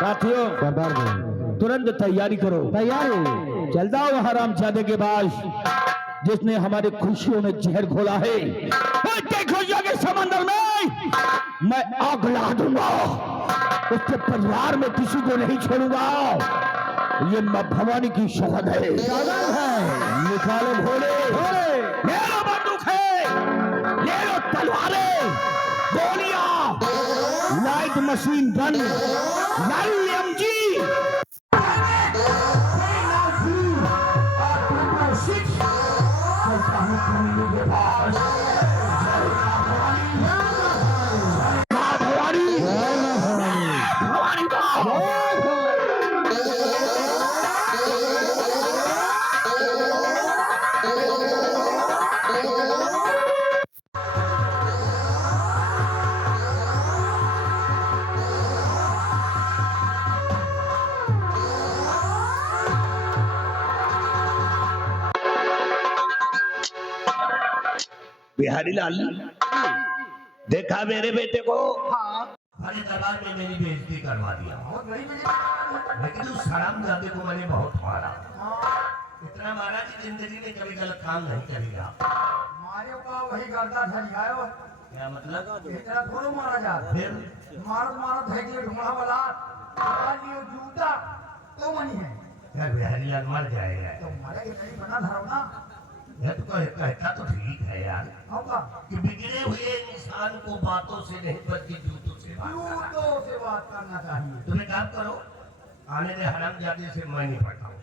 साथियों सरदार जी तुरंत तैयारी करो। तैयारी चल जाओ हरामजादे के पास जिसने हमारी खुशियों में जहर घोला है। खुशियों के समंदर में मैं आग लगा दूंगा, उसके परिवार में किसी को नहीं छोड़ूंगा। ये मां भवानी की शपथ है। निकालो भोले, ले लो बंदूक है, ले लो तलवारें, गोलियां, light machine gun, LMG। Bihari Lal देखा मेरे बेटे को? हमारे दरबार में मेरी बेइज्जती करवा दिया, लेकिन उस हरामजादे को मैंने बहुत मारा। इतना मारा कि जिंदगी में कभी गलत काम नहीं करेगा। मारे का वही गर्दा झलियायो। क्या मतलब? इतना थोड़ा मारा जाता। फिर मारत है कि ढूंढा वाला लियो जूता तो मनी है। यार बिहारी लाल मर जाएगा तो मारे के नहीं बना धरो ना। यह तो कहता तो ठीक है यार होगा कि बिगड़े हुए इंसान को बातों से नहीं बल्कि जूतों से बात करना चाहिए। तुम्हें काम करो, आने दे हरामजादे से मैं नहीं पढ़ता हूँ।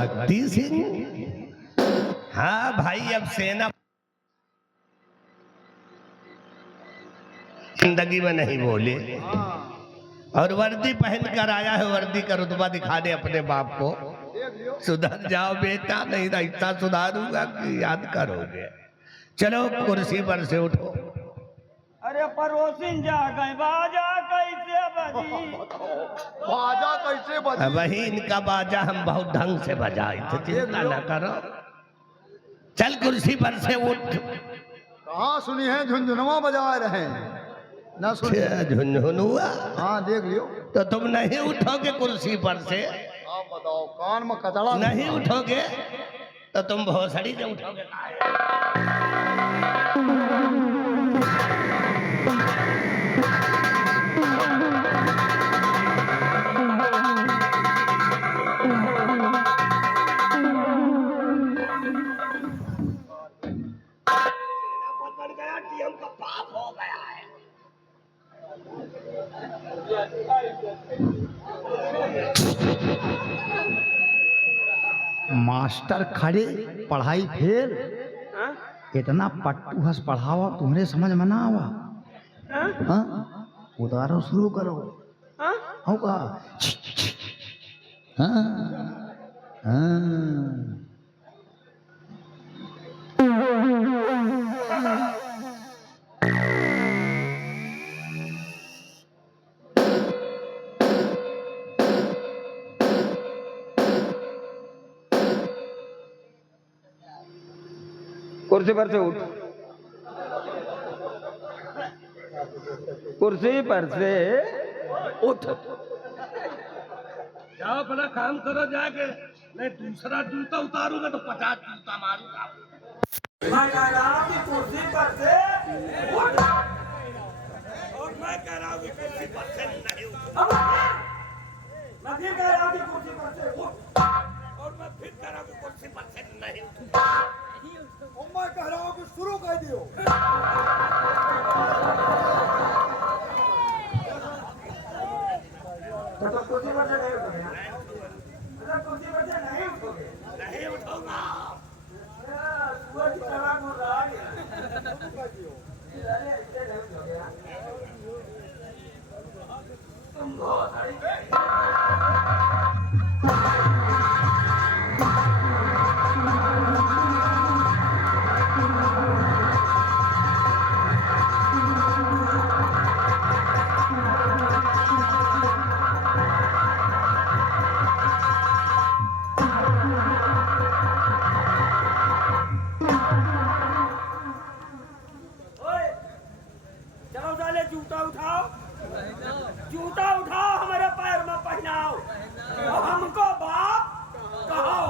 भक्ति सिंह, हाँ भाई, अब सेना जिंदगी में नहीं बोले और वर्दी पहन कर आया है। वर्दी का रुतबा दिखा दे अपने बाप को। सुधर जाओ बेटा, नहीं तो इतना सुधारूंगा कि याद करोगे। चलो कुर्सी पर से उठो। अरे पड़ोसिन जा गए, बाजा कैसे बजी? बाजा कैसे बजी? वही इनका बाजा हम बहुत ढंग से बजाए थे, चिंता न करो। चल कुर्सी पर से उठ। कहाँ सुनी है झुनझुनवा बजा रहे ना सुनी? झुनझुनुआ? हाँ देख लियो। तो तुम नहीं उठोगे कुर्सी पर से? आप बताओ, कान में कचड़ा नहीं उठोगे तो तुम भोसड़ी से उठोगे। मास्टर खड़े, पढ़ाई फेल। इतना पट्टू हंस पढ़ावा, तुम्हारे समझ में ना आवा। हाँ? उतारो शुरू करो। होगा। हाँ हाँ कुर्सी पर से उठ, कुर्सी पर से उठ। जाओ अपना काम करो जाके, नहीं दूसरा जूता उतारूंगा तो 50 जूता मारूंगा। कुर्सी पर से और मैं कह रहा हूँ कि कुर्सी पर से नहीं उठ। मैं फिर कह रहा हूँ कि कुर्सी पर से उठ। और मैं फिर कह रहा हूँ कि कुर्सी पर से नहीं उठ। और मैं कह रहा हूँ कि शुरू कर दियो। तो कुर्सी पर से नहीं उठोगे? मतलब कुर्सी पर से नहीं उठोगे? नहीं उठूंगा। सुअर की तरह बोल रहा है। अरे ऐसे नहीं उठोगे यार। तुम बहुत चलो साले जूता उठाओ, जूता उठाओ हमारे पैर में पहनाओ और हमको बाप कहो।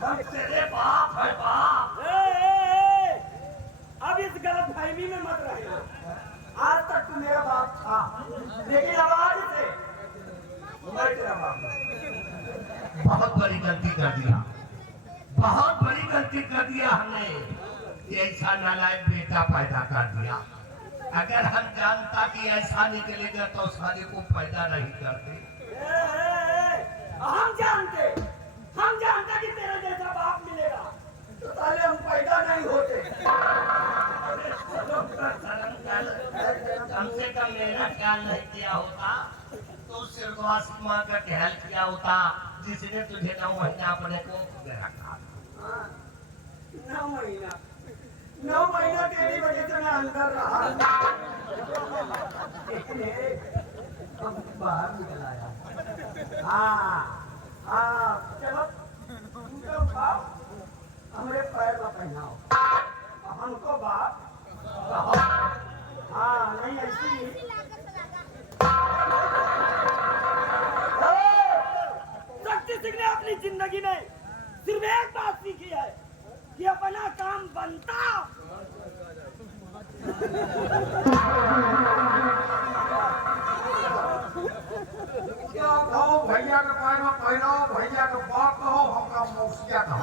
हम तेरे बाप है बाप। ए, अब इस गलत फहमी में मत रहना। आज तक तू मेरा बाप था, लेकिन अब आज से मैं तेरा बाप हूं। बहुत बड़ी गलती कर दिया, बहुत बड़ी गलती कर दिया हमने। ऐसा नालायक बेटा पैदा कर दिया। अगर हम जानता कि ऐसा निकलेगा तो साले को पैदा नहीं करते। हम जानते कि तेरे जैसा बाप मिलेगा तो साले हम पैदा नहीं होते। कम से कम मेरा ख्याल नहीं किया होता तो स्वर्गवासी माँ का ख्याल किया होता जिसने तुझे 9 महीना अपने को रखा। 9 महीना तेरी वजह से मैं अंदर रहा। हम बाहर निकल आया। हाँ, चलो जूते उठाओ, हमारे पैर में पहनाओ, हमको बाप कहो। हाँ, नहीं ऐसी शक्ति सिंह ने अपनी जिंदगी में सिर्फ एक बात सीखी है कि अपना काम बनता क्या कहो, भैया के पैर में पहनाओ, भैया के बाप कहो, हमका मौसिया कहो।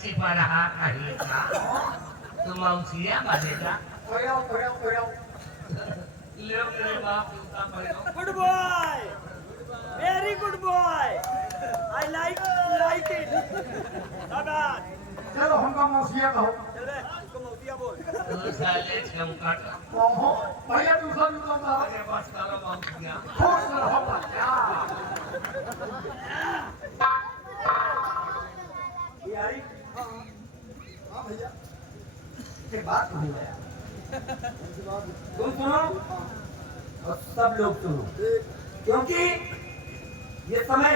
छिपा रहा कहीं का तू मौसिया बनेगा। पहनाओ। ले मेरे बाप जूता पहनो। Good boy, very good boy, I like it. चलो हमका मौसिया कहो। चले इसको मौतिया बोल। तू साले चमकट। कहो, भैया दूसरा जूता उतारो। अरे बस करो मौसिया। खुश रहो बच्चा। यारी हाँ भैया एक बात सुनी भैया, तुम सुनो और सब लोग सुनो, क्योंकि ये समय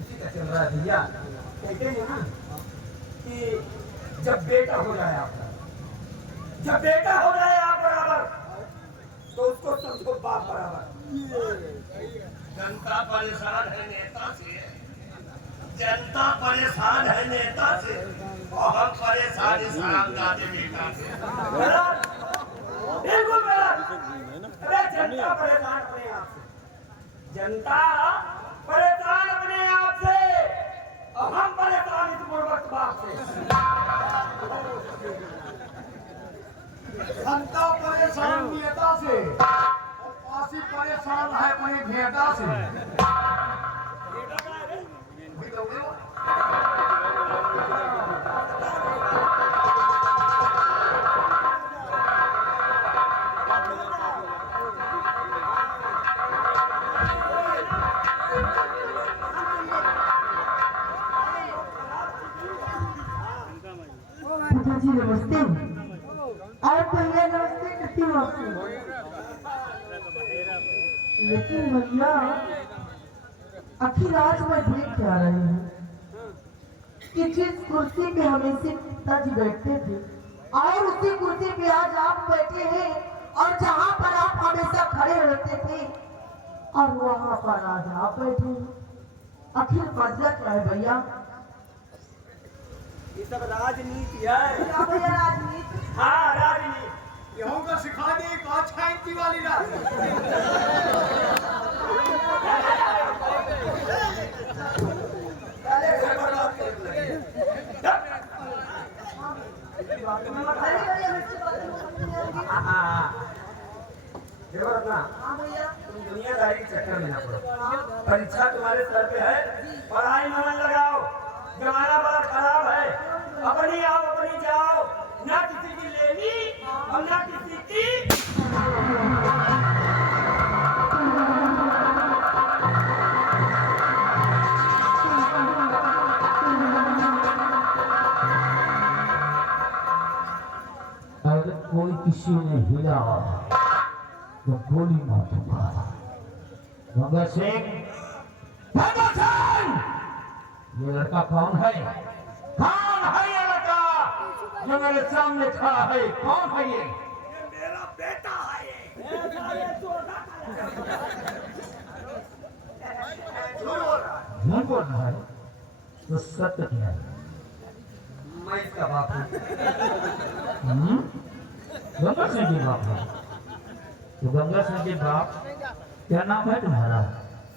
इसी का चल रहा है भैया। कहते हैं ना कि जब बेटा हो जाए आपका, जब बेटा हो जाए आप बराबर तो उसको समझो बाप बराबर। जनता परेशान है नेता से, जनता परेशान है नेता से और हम परेशान इस हरामजादे बेटा से। बिल्कुल गलत। अरे जनता परेशान अपने आप से, जनता परेशान अपने आप से और हम परेशान इस बुड़बक बाप से। जनता परेशान नेता से और पासी परेशान है अपनी भेदा से। जी नमस्ते। और भैया नमस्ते, कितनी नमस्ते। लेकिन भैया आखिर आज मैं देख के आ रही हूँ कि जिस कुर्सी पे हमेशा पिताजी बैठते थे और उसी कुर्सी पे आज आप बैठे हैं और जहाँ पर आप हमेशा खड़े होते थे और वहाँ पर आज आप बैठे हैं। आखिर वजह क्या है भैया? ये सब राजनीति है। क्या भैया राजनीति? हाँ राजनीति। गेहूं का सिखा दे एक अच्छा इंची वाली राजनीति। अरे घर पर बात कर लगे। नहीं भैया मुझसे बात नहीं होगी। हाँ देखो रत्ना, हाँ भैया। तुम दुनियादारी के चक्कर में ना पड़ो। परीक्षा तुम्हारे सर पे है, पढ़ाई में मन लगाओ। जमाना बड़ा खराब है, अपनी आओ अपनी जाओ, ना किसी की लेनी और ना किसी की। अगर कोई किसी ने हिला तो गोली मारूंगा। भगत सिंह, भगत सिंह, ये लड़का कौन है? कौन है ये लड़का जो मेरे सामने खड़ा है? कौन है ये? मेरा बेटा है ये। झूठ बोल रहा है तो सत्य क्या है? मैं इसका बाप हूँ। गंगा सिंह जी बाप है तो गंगा सिंह जी बाप क्या नाम है तुम्हारा?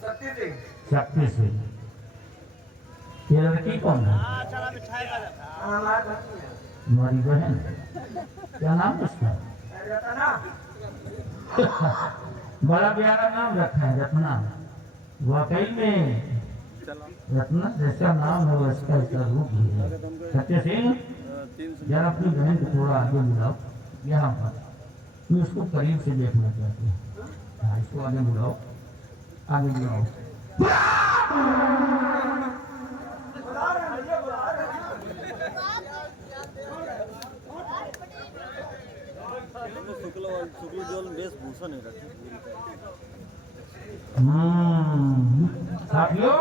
शक्ति सिंह। शक्ति सिंह। ये लड़की कौन है? हमारा बच्ची है। तुम्हारी बहन। क्या नाम उसका? रत्ना। बड़ा प्यारा नाम रखा है, रत्ना। वाकई में रत्ना जैसा नाम है वैसा इसका रूप भी है। सत्य सिंह, जरा अपनी बहन को थोड़ा आगे बुलाओ यहाँ पर। मैं उसको करीब से देखना चाहती हूँ। हाँ, इसको आगे बुलाओ, आगे बुलाओ। बुला रहे हैं भैया, बुला रहे हैं। शुक्ल जोल वेशभूषा नहीं रखी। साथियों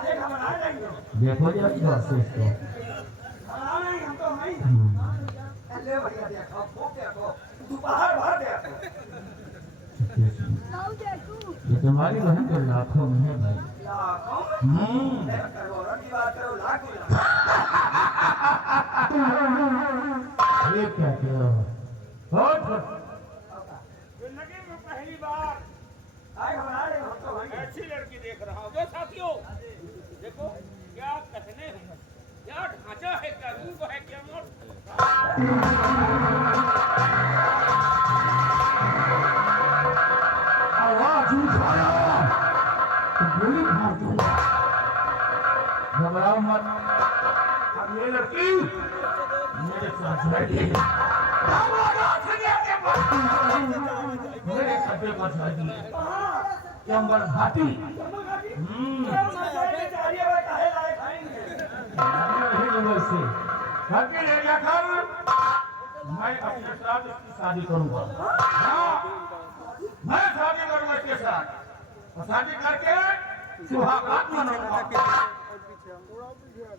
अरे घबरा नहीं हो। देखो जरा इधर से इसको। घबरा नहीं, हम तो नहीं। ले भैया देखो, खूब देखो, दोपहर भर देखो। ये तुम्हारी बहन तो लाखों में है भाई। लाखों में? करोड़ों की बात करो, लाख की बात। ये क्या किया? बहुत जिंदगी में पहली बार आए घबरा रहे हो, हम तो नहीं। ऐसी लड़की देख रहा हूँ। जो साथियों देखो, क्या कहने हैं, क्या ढांचा है, क्या रूप है, क्या मोड़। आवाज उठाया तो गोली मार दूंगा। घबराओ मत। अब ये लड़की मेरे साथ बैठी है। मेरे खड्डे पर बैठी है। चंबल घाटी। जंगल से घाटी ले जाकर मैं अपने साथ इसकी शादी करूंगा। हाँ, मैं शादी करूंगा इसके साथ और शादी करके सुहागरात मनाऊंगा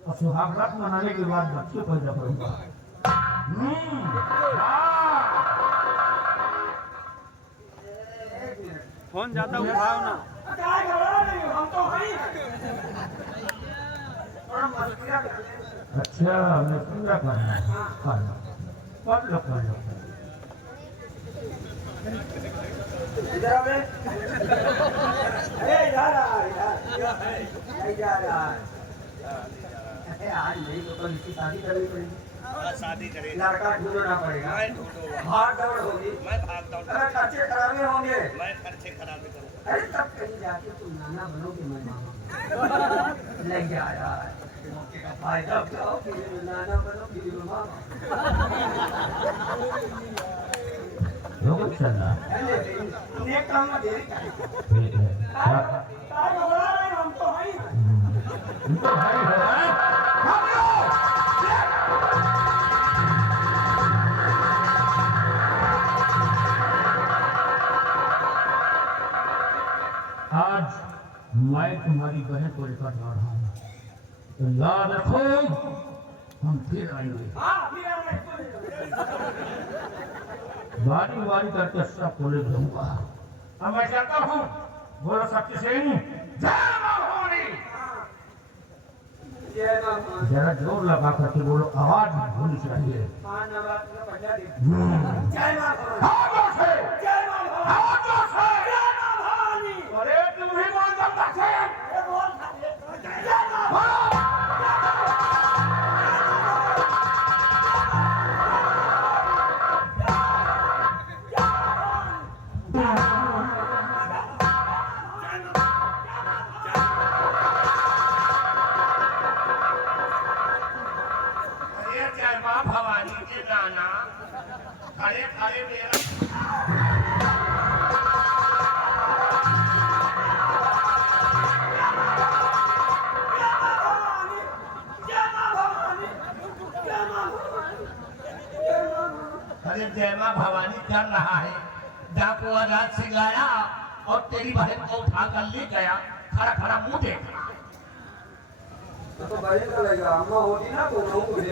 और सुहागरात मनाने के बाद बच्चे पैदा करूंगा। फोन ज्यादा उठाओ ना। काय घबरा नहीं हो, हम तो नहीं। थोड़ा मस्तिया कर ले। अच्छा, मैं पूरा करना है। कर लो कर लो। इधर आओ बे। अरे इधर आ, इधर जा रहा है। अरे आज नहीं तो कल इसकी शादी करनी पड़ेगी। शादी करेगा। लड़का ढूंढना पड़ेगा। मैं ढूंढूंगा। भाग दौड़ होगी। मैं भागता हूँ। अरे खर्चे कराने होंगे। मैं खर्चे खराब करूँगा। अरे तब कहीं जाके तुम नाना बनोगे, मैं मामा नहीं जा रहा है। मौके का फायदा उठाओ, फिर नाना बनो, फिर मामा। लोग चलना नेक काम में देरी करें। ठीक है। काय घबरा रहे हो, हम तो हैं। इनको भाई हो रहा है। भाग लो। आज मैं तुम्हारी बहन को लेकर जा रहा हूँ, तो याद रखो हम फिर आएंगे। हाँ, फिर आना इसको। बारी बारी करके सबको ले जाऊंगा। अब मैं जाता हूँ। बोलो सत्य सिंह, जय मां भवानी। जय मां भवानी। जरा जोर लगा करके बोलो, आवाज नहीं होनी चाहिए। हाँ, नवरात्र का पहला दिन। हम्म। जय मां भवानी। जय मां भवानी। जय मां भवानी। अरे तुम ही बोल सकता है। ये बोल सकते। जय मां भवानी। अरे जय मां भवानी के नाना खड़े खड़े मेरा अरे जय मां भवानी कर रहा है। डाकू रात से लाया और तेरी बहन को उठा कर ले गया। खड़ा खड़ा मुंह देख रहा है। तो बहन का लगेगा, अम्मा होती ना तो वो मुझे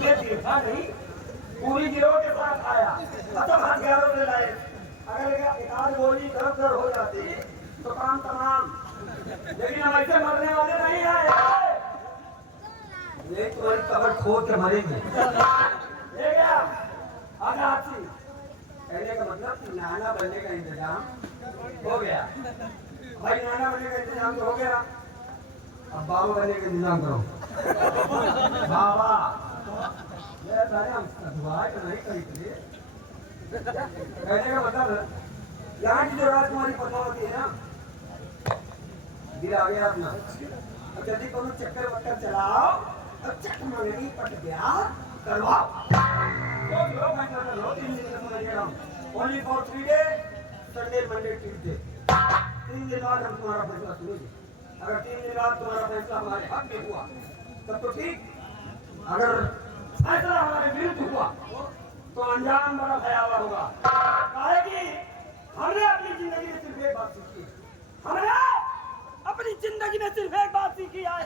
ये देखा नहीं, पूरी गिरोह के साथ आया, खत्म हथियारों से लाए। अगर एक आध गोली तरफ दर हो जाती तो काम तमाम, लेकिन हम ऐसे मरने वाले नहीं आए। ये तुम्हारी कबर खोद के मरेंगे। ये क्या आगे हाथी कहने का मतलब कि नाना बनने का इंतजाम हो गया। भाई नाना बनने का इंतजाम तो हो गया, अब बाबा बनने का इंतजाम करो। बाबा ये सारे हम दुआ तो नहीं करी थी। कहने का मतलब यहाँ की जो राजकुमारी पता होती है ना, गिरा गया अपना। अब जल्दी कोनो चक्कर वक्कर चलाओ, अब चक मंगनी पट गया करवाओ। Only for 3 days, Sunday, Monday, Tuesday. 3 दिन बाद हम तुम्हारा फैसला सुनेंगे। अगर 3 दिन बाद तुम्हारा फैसला हमारे हक में हुआ तब तो ठीक, अगर फैसला हमारे विरुद्ध हुआ तो अंजाम बड़ा भयावह होगा। काहे कि हमने अपनी जिंदगी में सिर्फ एक बात सीखी है, हमने अपनी जिंदगी में सिर्फ एक बात सीखी है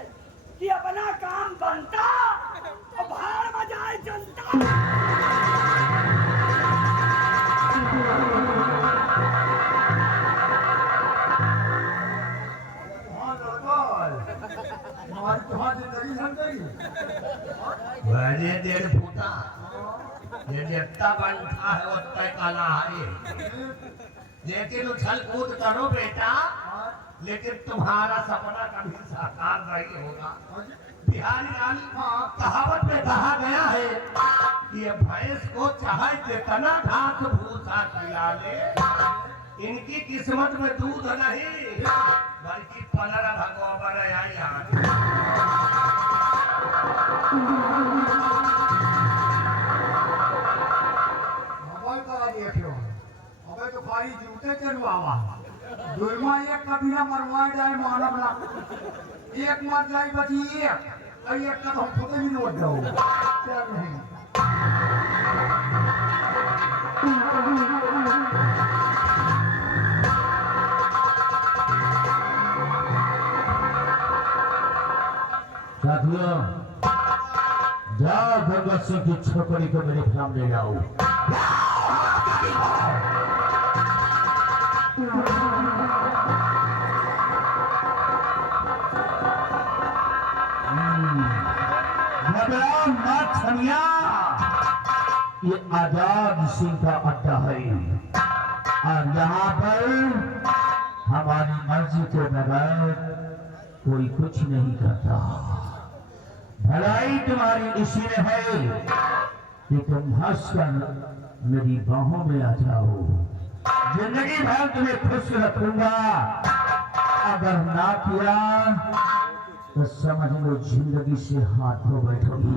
कि अपना काम बनता और बाहर में जाए जनता। बजे डेढ़ फूटा ये जितना बनता है उतना काला है। लेकिन उछल कूद करो बेटा, लेकिन तुम्हारा सपना कभी साकार नहीं होगा। बिहारी लाल कहावत में कहा गया है कि ये भैंस को चाहे जितना घास भूसा खिला ले, इनकी किस्मत में दूध नहीं बल्कि पलरा भगवान अबे तो खाली जूते चलवावा दुर्मा एक कबीला मरवा जाए मानव ना, एक मर जाए बची एक, और एक का तो हम खुद ही लौट जाओ। चल नहीं साथियों, जाओ भगत सिंह की छोकरी को मेरे सामने लाओ। घबराओ मत छमिया, ये आजाद सिंह का अड्डा है और यहाँ पर हमारी मर्जी के बगैर कोई कुछ नहीं करता। भलाई तुम्हारी इसी में है कि तुम हंसकर मेरी बाहों में आ जाओ। जिंदगी भर तुम्हें खुश रखूंगा, अगर ना किया तो समझ लो जिंदगी से हाथ धो बैठोगी।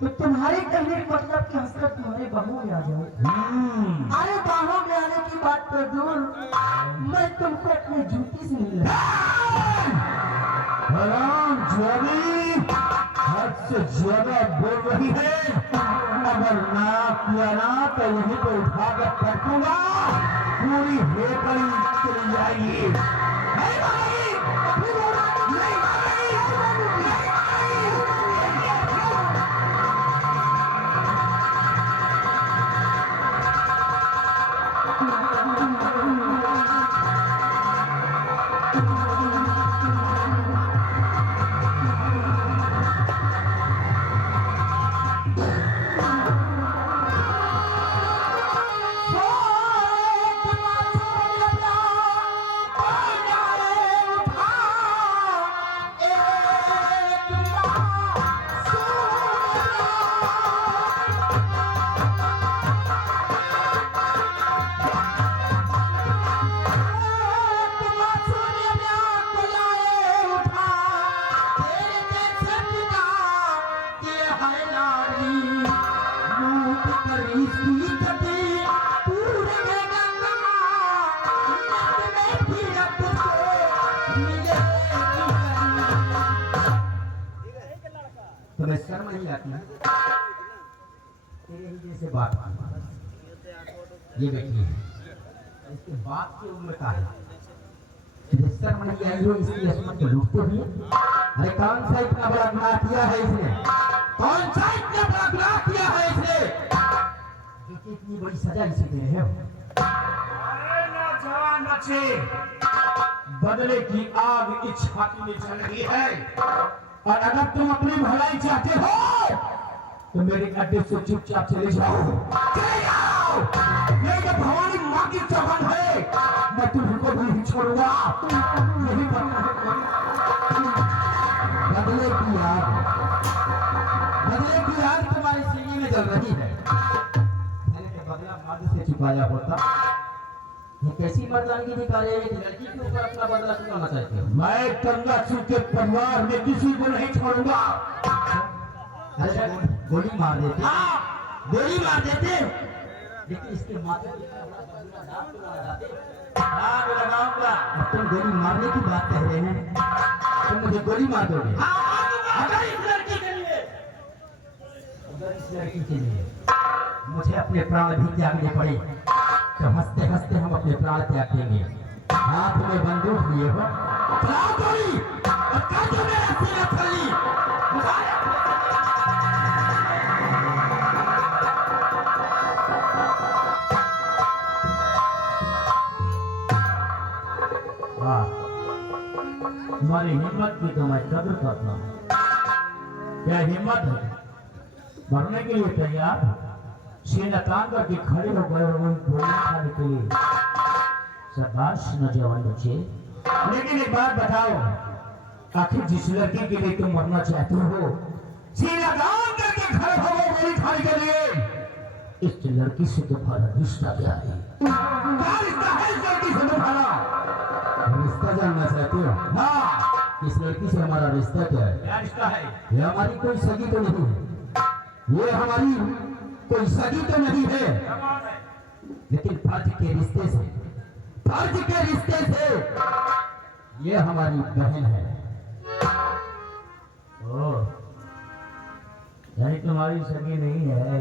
तो तुम्हारे कहने का मतलब कि हंसकर तुम्हारे बाहों में आ जाओ। अरे बाहों में आने की बात तो दूर, मैं तुमको अपने जूती से मिल हद से ज्यादा बोल रही है। अगर ना किया ना तो यहीं पे उठा कर पटूंगा, पूरी हेकड़ी चली जाएगी। नहीं भाई, नहीं भाई, तुम्हें शर्म नहीं आती? तेरे ही जैसे बात ये बेटी है, इसके बाप की उम्र का है, तुझे शर्म नहीं आई हो इसकी असमत को लूटते हुए? अरे कौन सा इतना बड़ा गुनाह किया है इसने? कौन सा इतना बड़ा गुनाह किया है इसने जो कि इतनी बड़ी सजा इसे दे रहे हो? अरे नौजवान बच्चे, बदले की आग इस छाती में जल रही है, और अगर तुम अपनी भलाई चाहते हो तो मेरे अड्डे से चुपचाप चले जाओ, चले जाओ। ये जो भवानी माँ की चौहन है, मैं तुमको भी नहीं छोड़ूंगा। यही बदले की आग तुम्हारे सीने में जल रही है। मैंने तो बदला मर्द से छुपाया होता। ये कैसी मर्दानगी निकाले, एक लड़की के ऊपर अपना बदला चुकाना चाहते हो? मैं गंगा सिंह के परिवार में किसी को नहीं छोड़ूंगा। अरे गोली मार देते, गोली मार देते, लेकिन इसके माथे पे दाग लगाऊंगा। तुम गोली मारने की बात कह रहे हैं, तुम मुझे गोली मार दोगे? अगर इस लड़की के लिए मुझे अपने प्राण भी त्यागने पड़े तो हंसते हंसते हम अपने प्राण त्याग देंगे। हाथ में बंदूक लिए हो, चलाओ गोली और काटो मेरा सीना छल्ली। तुम्हारी हिम्मत की तो मैं कदर करता हूँ। क्या हिम्मत है? मरने के लिए तैयार, सीना तान करके खड़े हो गए और गोली खाने के लिए। शाबाश नौजवान बच्चे। लेकिन एक बात बताओ, आखिर जिस लड़की के लिए तुम मरना चाहते हो, सीना तान करके खड़े हो गए गोली खाने के लिए, इस लड़की से तुम्हारा रिश्ता क्या है? क्या रिश्ता है इस लड़की से तुम्हारा? रिश्ता जानना चाहते हो? हाँ, इस लड़की से हमारा रिश्ता क्या है? क्या रिश्ता है? ये हमारी कोई सगी तो नहीं है, ये हमारी कोई सगी तो नहीं है, लेकिन फर्ज के रिश्ते से, फर्ज के रिश्ते से ये हमारी बहन है। ओह, यानी तुम्हारी सगी नहीं है,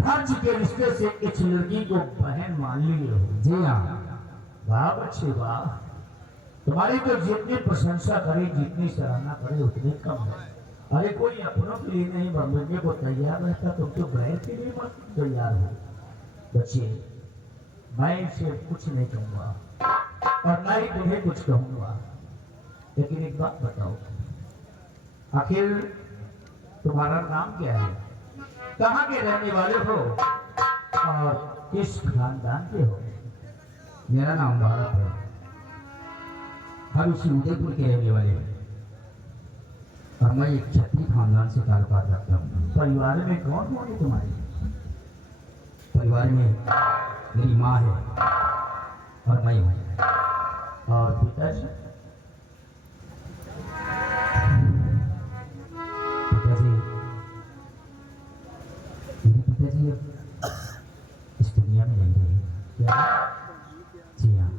फर्ज के रिश्ते से इस लड़की को बहन मान ली हो? जी हाँ। वाह बच्चे वाह, तुम्हारी तो जितनी प्रशंसा करे, जितनी सराहना करे, उतनी कम है। अरे कोई अपनों के लिए नहीं मरने को तैयार रहता, तुम तो गैर के लिए तैयार हो। बच्चे, मैं इसे कुछ नहीं कहूँगा और ना ही तुम्हें कुछ कहूँगा, लेकिन एक बात बताओ, आखिर तुम्हारा नाम क्या है? कहाँ के रहने वाले हो और किस खानदान के हो? मेरा नाम भारत है, हम इसी उदयपुर के रहने वाले हैं और मैं एक क्षत्रिय खानदान से ताल्लुकात रखता हूँ। परिवार में कौन कौन है तुम्हारे? परिवार में मेरी माँ है और मैं हूँ। और पिताजी? पिताजी, मेरे पिताजी इस दुनिया में नहीं रहे। क्या? जी हाँ,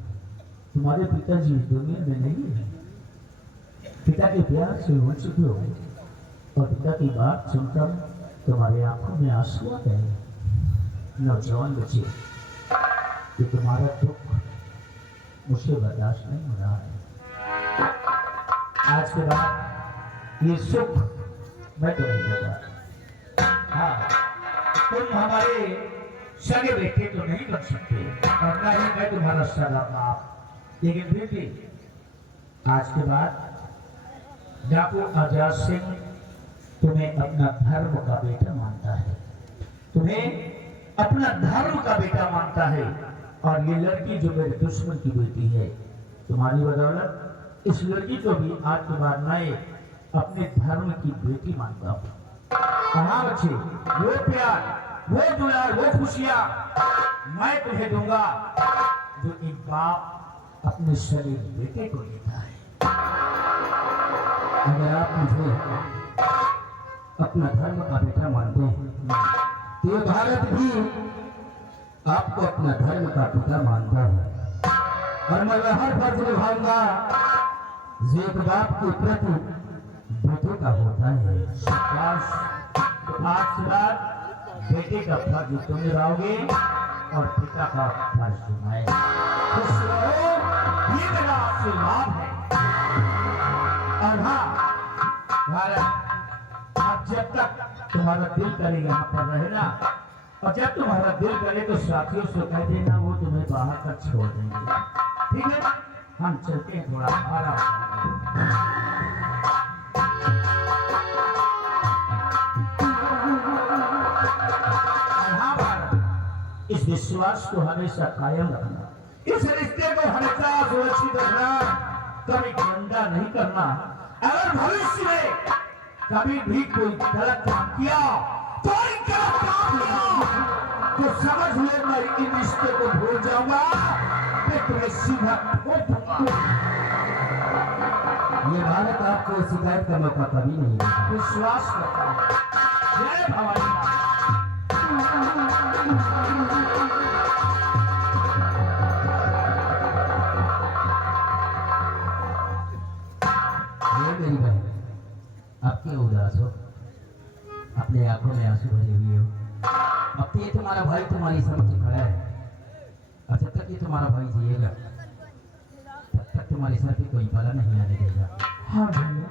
तुम्हारे पिताजी इस दुनिया में नहीं है। पिता के प्यार से हो चुके हो और पिता की बात सुनकर तुम्हारे आंखों में आंसू आ गए। नौजवान बच्चे, कि तुम्हारा दुख मुझे बर्दाश्त नहीं हो रहा है। आज के बाद ये सुख मैं तो नहीं देगा। हाँ, तुम हमारे सगे बेटे तो नहीं बन सकते और ना ही मैं तुम्हारा सगा बाप। लेकिन फिर भी आज के बाद डाकू आजाद सिंह तुम्हें अपना धर्म का बेटा मानता है, तुम्हें अपना धर्म का बेटा मानता है। और ये लड़की जो मेरे दुश्मन की बेटी है, तुम्हारी बदौलत इस लड़की को भी आज के बाद मैं अपने धर्म की बेटी मानता हूँ। कहाँ बच्चे वो प्यार, वो दुलार, वो खुशियाँ मैं तुम्हें दूंगा जो एक बाप अपने शरीर बेटे को देता है। अगर आप मुझे अपना धर्म का बेटा मानते हैं तो ये भारत भी आपको अपना धर्म का पिता मानता है। और मैं हर फर्ज निभाऊंगा जो एक बाप के प्रति बेटे का होता है। तो आज के बाद बेटे का फर्ज तुम निभाओगे और पिता का फर्ज तुम्हारे। खुश रहो, ये मेरा आशीर्वाद है। और हाँ भारत, अब जब तक तुम्हारा दिल करेगा यहाँ पर रहना, और जब तुम्हारा दिल करे तो साथियों से कह देना वो तुम्हें बाहर तक छोड़ देंगे। ठीक है, हम चलते हैं थोड़ा आराम। इस विश्वास को हमेशा कायम रखना, इस रिश्ते को हमेशा सुरक्षित रखना, कभी गंदा नहीं करना। अगर भविष्य में कभी भी कोई गलत काम किया, कोई गलत काम किया तो समझ ले मैं इन रिश्ते को भूल जाऊंगा, मैं तुम्हें सीधा ठोक दूंगा। ये भारत आपको शिकायत का मौका कभी नहीं देगा। विश्वास करता हूं। जय भवानी मां। मेरी बहन, आप क्यों उदास हो? अपने आंखों में आंसू भरे हुए हो। अब तो ये तुम्हारा भाई तुम्हारी समझ खड़ा है, और जब तक ये तुम्हारा भाई जिएगा तब तक तुम्हारे सर पे कोई बला नहीं आने देगा। हाँ भैया,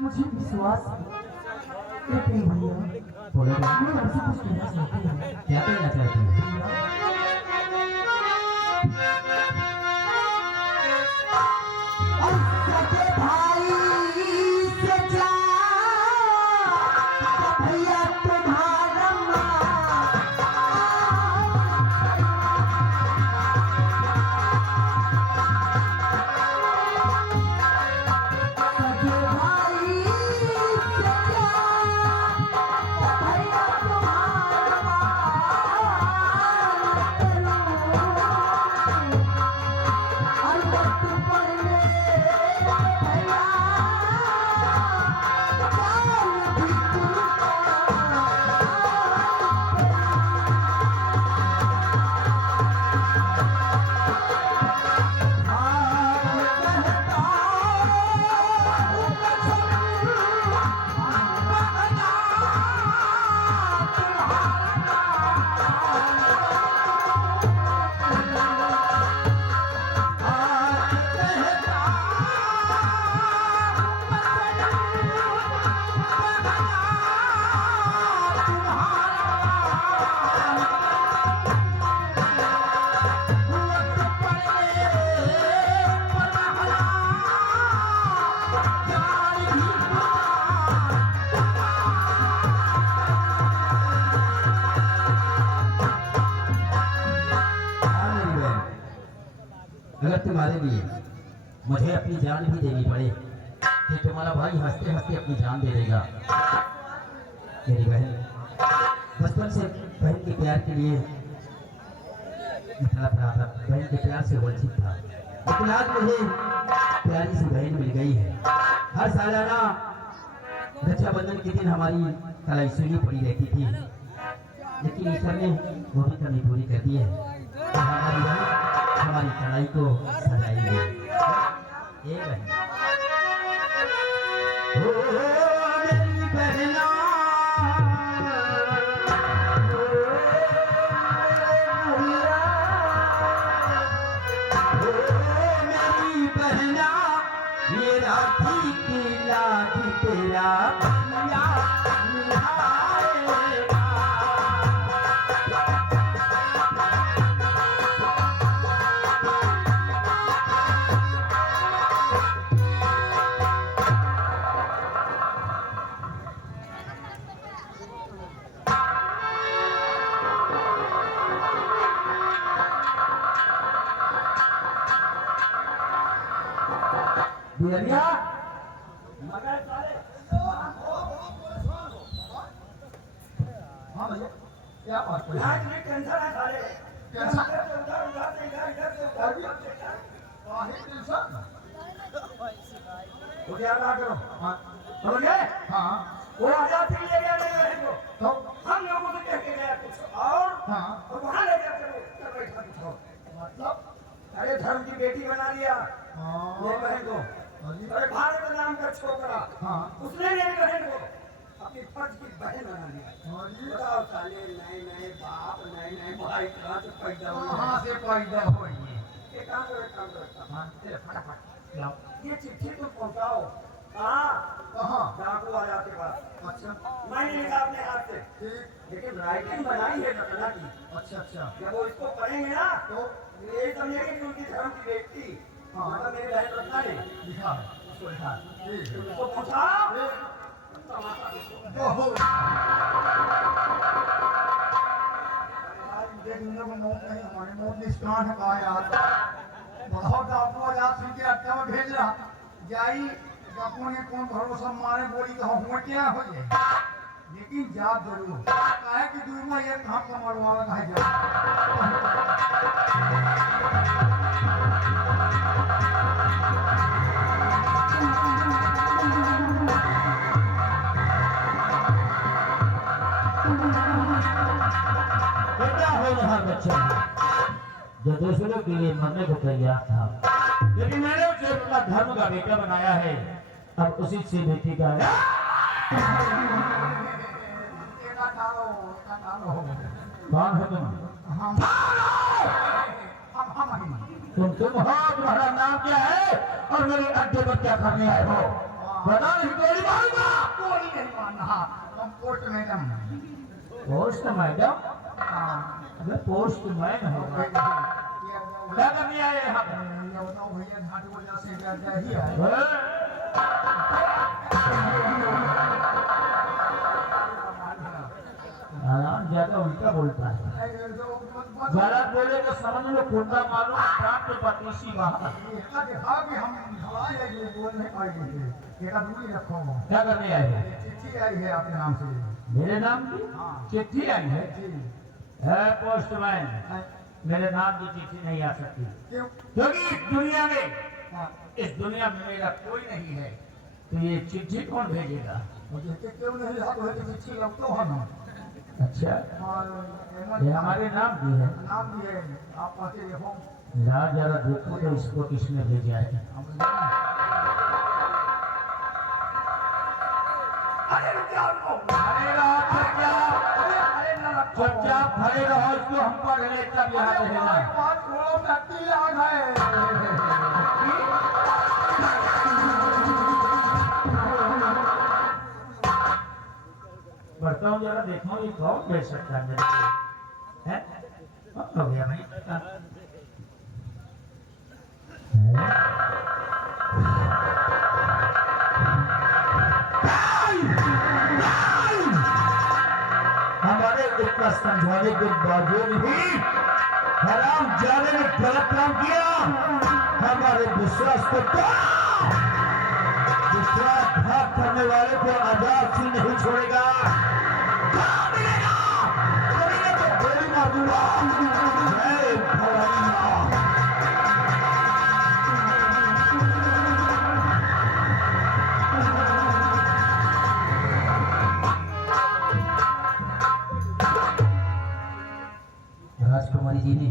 मुझे विश्वास है। लेकिन भैया, बोलो तो। मैं आपसे कुछ कहना चाहती हूँ। क्या कहना चाहती हो? अगर तुम्हारे लिए मुझे अपनी जान भी देनी पड़े तो तुम्हारा भाई हंसते हंसते अपनी जान दे देगा। मेरी बहन, बचपन से बहन के प्यार के लिए तड़प रहा था, बहन के प्यार से वंचित था, लेकिन आज मुझे प्यारी सी बहन मिल गई है। हर सालाना रक्षाबंधन के दिन हमारी कलाई सुनी पड़ी रहती थी, लेकिन ईश्वर ने वो भी कमी पूरी कर दी है। तो हमारी बहन हमारी कलाई को सजाएगी। ये बहन, ओ मेरी बहना, ओ मेरी बहना, ये राखी की लाठी तेरा भैया निभाएगा। बिहरिया मगर साले हाँ भैया क्या बात है यहाँ इतनी टेंशन है साले टेंशन? इधर से उधर उधर से इधर इधर से उधर उधर से इधर। काहे टेंशन तो क्या ना करो हाँ समझ गए हाँ वो आजाद से ले गया नहीं रहे को तो हम लोगों से कह के गया कुछ और हाँ और वहाँ ले जाकर कर बैठा कुछ और मतलब अरे धर्म की बेटी बना लिया हाँ ये बहन को अरे भारत नाम का छोकरा हाँ उसने मेरी बहन को अपनी फर्ज की बहन बना लिया हाँ जी बताओ साले नए नए बाप नए नए भाई कहाँ से पैदा हुए कहाँ से पैदा हुई ये काम करो हाँ चल फटाफट लाओ ये चिट्ठी तुम पहुंचाओ कहाँ कहाँ डाकू वाला के पास अच्छा मैंने लिखा अपने हाथ से ठीक लेकिन राइटिंग बनाई है रचना की अच्छा अच्छा जब वो इसको पढ़ेंगे ना तो यही समझेंगे कि उनकी धर्म की बेटी हाँ। मतलब मेरी बहन रचना ने लिखा है उसको लिखा ठीक है उसको पहुंचाओ तमाशा देखो बहुत देखने को नोट नहीं हमारे नोट निष्कान है कहा यार बहुत आपको आजाद सिंह के अड्डा में भेज रहा जाई बापू ने कौन भरोसा मारे बोली तो हम क्या हो जाए लेकिन जा जरूर काहे कि दूर में ये कहाँ का मरवाला कहे जा बेटा हो रहा बच्चा जो दूसरों के लिए मरने को तैयार था लेकिन मैंने उसे अपना धर्म का बेटा बनाया है अब उसी से बेटी का कौन है तुम हो तुम्हारा नाम क्या है और मेरे अड्डे पर क्या करने आए हो बता नहीं गोली मारूंगा कोई नहीं मानना हम पोस्ट मैडम पोस्ट मैडम अबे पोस्ट मैन होगा क्या करने आए यहाँ पे भैया घाट वजह से ज्यादा ही है आराम ज्यादा उल्टा बोलता है गलत बोले तो समझ लो कुंडा मालूम प्राण के पतीसी वहाँ क्या करने आए हो चिट्ठी आई है आपके नाम से मेरे नाम की चिट्ठी आई है पोस्टमैन मेरे नाम की चिट्ठी नहीं आ सकती क्यों क्योंकि इस दुनिया में मेरा कोई नहीं है तो ये चिट्ठी कौन भेजेगा मुझे क्यों नहीं हाथ है चिट्ठी लगता है ना अच्छा और ये हमारे नाम की है नाम भी है आप आके देखो जरा जरा देखो तो इसको किसने भेजा है अरे रुक जाओ उनको खड़े रहो चुपचाप खड़े रहो इसको हमको रिलेटा बिहार रहना बढ़ता हूँ जरा देखो ये कौन भेज सकता है मेरे को हैं हो गया भाई हमारे इतना समझाने के बावजूद भी हराम जाने ने गलत काम किया हमारे विश्वास को विश्वासघात करने वाले को आजाद सिंह नहीं छोड़ेगा कहाँ मिलेगा? करेंगे तो गोली मार दूंगा जय भवानी माँ। राजकुमारी जी ने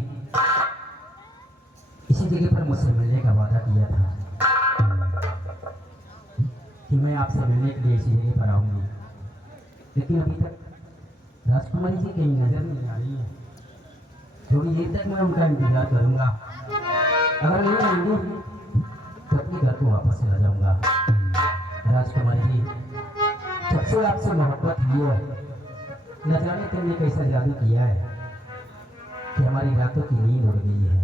इसी जगह पर मुझसे मिलने का वादा किया था कि मैं आपसे मिलने के लिए इसी जगह पर आऊंगी लेकिन अभी तक राजकुमारी जी कहीं नजर नहीं आ रही है थोड़ी देर तक मैं उनका इंतजार करूंगा अगर नहीं आएंगी तो अपने घर को वापस चला जाऊंगा राजकुमारी जी जब से आपसे मोहब्बत हुई है न जाने तुमने कैसा जादू किया है कि हमारी रातों की नींद उड़ गई है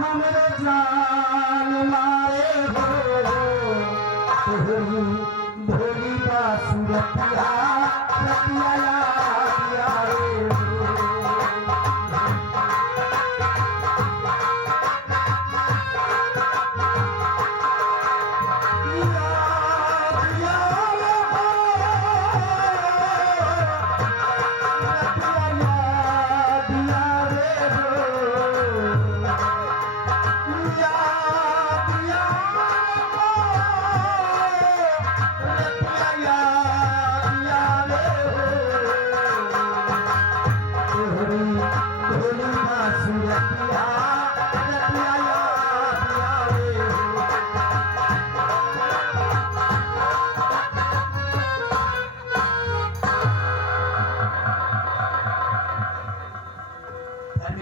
हमरे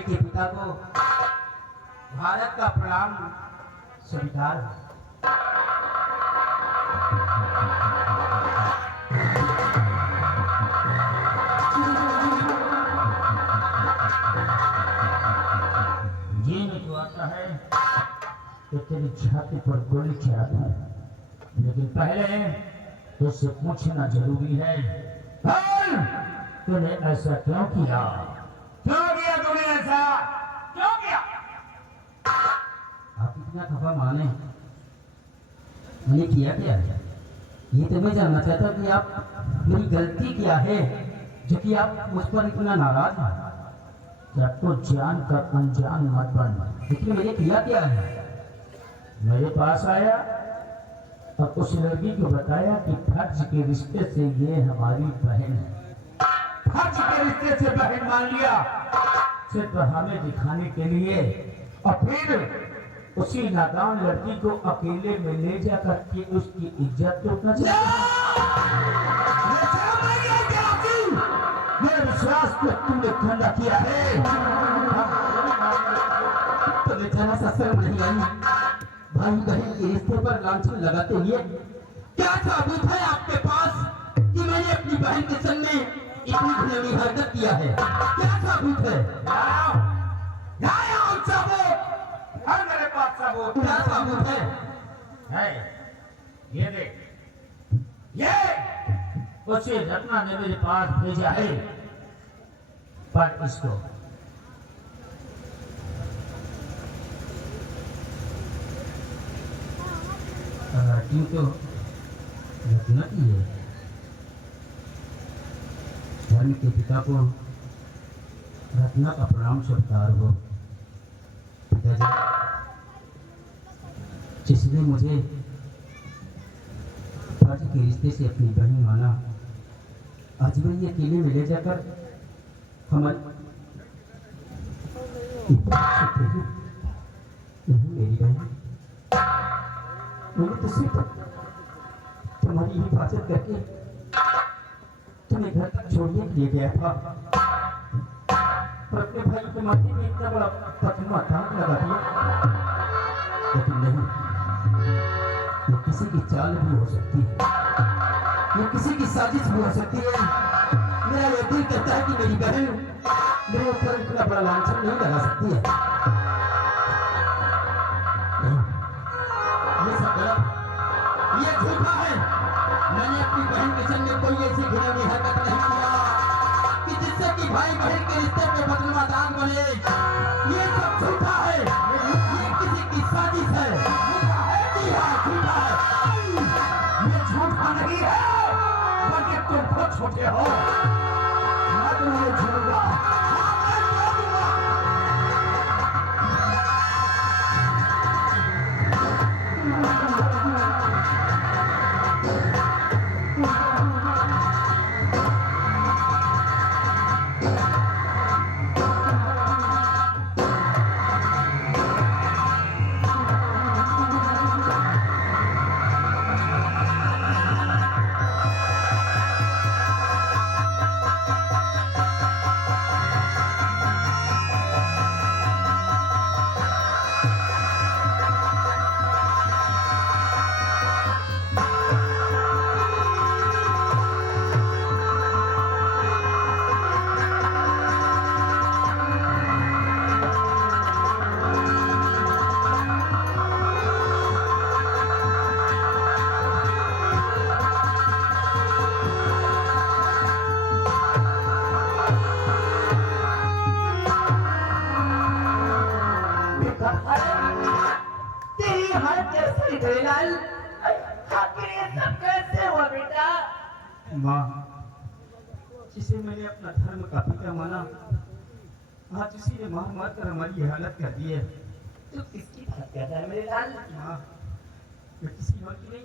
के पिता को भारत का प्रणाम स्वीकार। ये नहीं तो आता है कि तेरी छाती पर गोली चला दूं, लेकिन पहले तुझसे पूछना जरूरी है, तूने ऐसा क्यों किया? क्यों किया तूने ऐसा? क्यों किया? आप इतना खफा माने, मैंने किया क्या है? ये तो मैं जानना चाहता कि आप मेरी गलती क्या है जो कि आप मुझ पर इतना नाराज हैं? क्या तो जान कर अनजान मत बन, लेकिन मैंने किया क्या है? मेरे पास आया और उस लड़की को बताया कि फर्ज के रिश्ते से ये हमारी बहन है। फर्ज के रिश्ते से बहन मान लिया, सिर्फ हमें दिखाने के लिए, और फिर उसी नादान लड़की को अकेले में ले जाकर के उसकी इज्जत लूटना मेरे विश्वास को तुमने ठंडा किया है। तो बेचारा सा शर्म नहीं आई भाई बहन के रिश्ते पर लांछन लगाते हुए? क्या साबित है आपके पास कि मैंने अपनी बहन के संग में इतनी घिनौनी हरकत किया है? क्या साबित है? हर मेरे पास सबूत। क्या साबित है? है ये देख, ये उसे रत्ना ने मेरे पास भेजा है, पर इसको क्यों तो रत्ना की है। धर्म के पिता को रत्ना का प्रणाम स्वीकार हो। पिताजी, जिसने मुझे फर्ज के रिश्ते से अपनी बहन माना, आज मैं ये अकेले में ले जाकर हमारी मेरी बहन, मैंने तो सिर्फ तुम्हारी हिफाजत करके तुम्हें घर तक छोड़ने के लिए गया था, पर अपने भाई के माथे में इतना बड़ा पथरमा दाग लगा दिया। लेकिन नहीं, ये किसी की चाल भी हो सकती है, ये किसी की साजिश भी हो सकती है। मेरा ये दिल कहता है कि मेरी बहन मेरे ऊपर इतना बड़ा लांछन नहीं लगा सकती है। नहीं, ये सब गलत, ये झूठा है। मैंने अपनी बहन के संग में कोई ऐसी घिनौनी हरकत नहीं किया कि जिससे कि भाई बहन के रिश्ते में बदलवा दाग बने। ये सब झूठा है, ये किसी की साजिश है। जी हाँ, झूठा है। ये झूठा नहीं है, बल्कि तुम खुद झूठे हो। मैं तुम्हें छोड़ूंगा। तेरी हालत कैसी है लाल? आखिर ये सब कैसे हुआ बेटा? माँ, जिसे मैंने अपना धर्म का पिता माना, आज उसी ने मार मार कर हमारी ये हालत कर दी है। तू किसकी बात कर रहा है मेरे लाल? माँ, मैं किसी और की नहीं,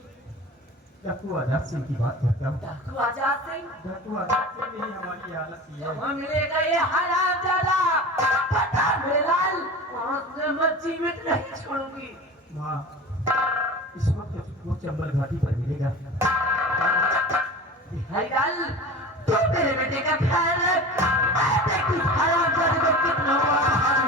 डाकू आजाद सिंह की बात करता हूँ। डाकू आजाद सिंह? डाकू आजाद सिंह ने ही हमारी ये हालत की है। कहाँ मिलेगा ये हरामजादा? पता मेरे लाल, आज से मैं जीवित नहीं छोड़ूंगी। माँ, इस वक्त वो चंबल घाटी पर मिलेगा। भाई लाल, तू मेरे बेटे का ख्याल रख। ऐसे किस हरामजादे को कितना बड़ा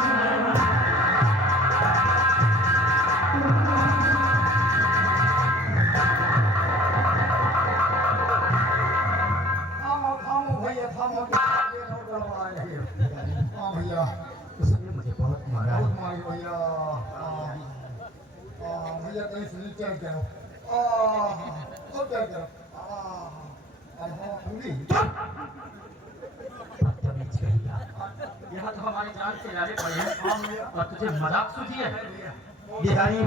भैया उसने मुझे बहुत मारा है। बहुत मारी भैया भैया कहीं से नीचे करो क्या करो पूरी बदतमीज कहेगा। यहाँ तो हमारी जान से लाने पड़े हैं और तुझे मजाक सूझी है। बिहारी,